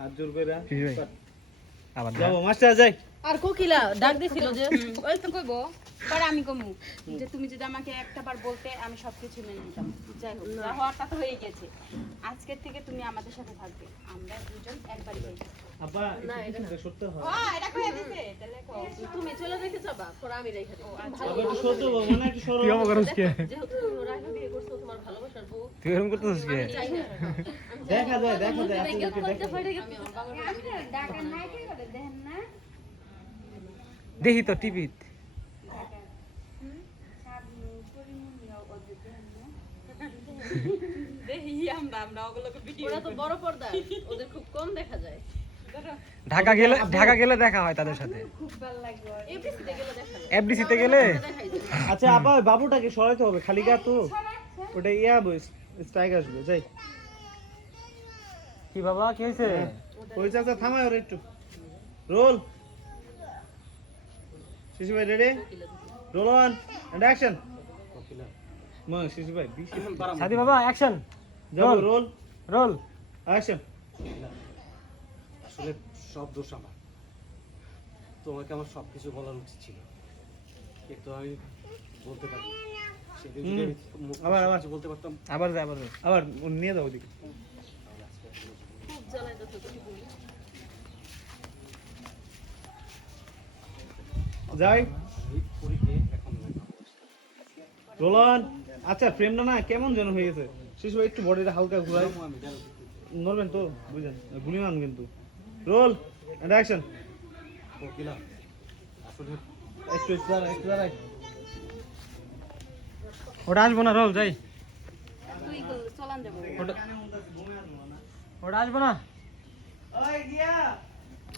হাত জোর করে আবার যাব মাস্টার যাই। আর কোকিলা ডাক দিছিল যে ওই তো কইবো পরে আমি কমু। যে তুমি যদি আমাকে একটা বার বলতে আমি সবকিছু মেনে নিতাম। যাই হোক যা হওয়ার তা তো হয়ে গেছে। আজকের থেকে তুমি আমাদের সাথে থাকবে। আমরা দুজন একবারই যাই আব্বা একটু সত্য হয়। হ্যাঁ এটা কইয়া তাহলে কও। তুমি চলে রেখে যাবা পরে আমি রেখে দেবো। একটু সত্য বল মানে একটু সরল তুই আমার করছিস কে যেহেতু তুমি তুই এরকম করতেছিস কে দেখা যায় দেখা যায় দেখা যায়। আমি আমার নাই কি করে দেখেন না? দেখি তো টিভিত। দেখি আমরা আমরা ওগুলোকে ভিডিও ওরা তো বড় পর্দা ওদের খুব কম দেখা যায়। ঢাকা গেলে ঢাকা গেলে দেখা হয় তাদের সাথে। এফডিসিতে গেলে আচ্ছা ওই বাবুটাকে সরাইতে হবে খালি গা তো। ওটা ইয়া বই স্ট্রাইক আসবে যাই। কি বাবা কি হয়েছে? ওই চাচা থামায় ওর একটু। রোল। শিশু ভাই ready roll on and action মা শিশু ভাই সাদি বাবা action Roll. Roll roll action আসলে সব দোষ আমার। তোমাকে আমার সব কিছু বলার উচিত ছিল। কিন্তু আমি বলতে পারি আবার, আবার। বলতে পারতাম? আবার আবার আবার নিয়ে যাও ওদিকে। খুব যাই এই পরীকে এখন আমি ভালোবাসি। রোল অন আচ্ছা ফ্রেমটা না কেমন যেন হয়ে গেছে? শিশু একটু বডিটা হালকা ঘুরাই। নড়বেন তো বুঝলেন? গুলি মান কিন্তু। রোল এন্ড অ্যাকশন একটু একটু একটু ওটা আসব না রোল যাই। ওটা আসব না। ওই গিয়া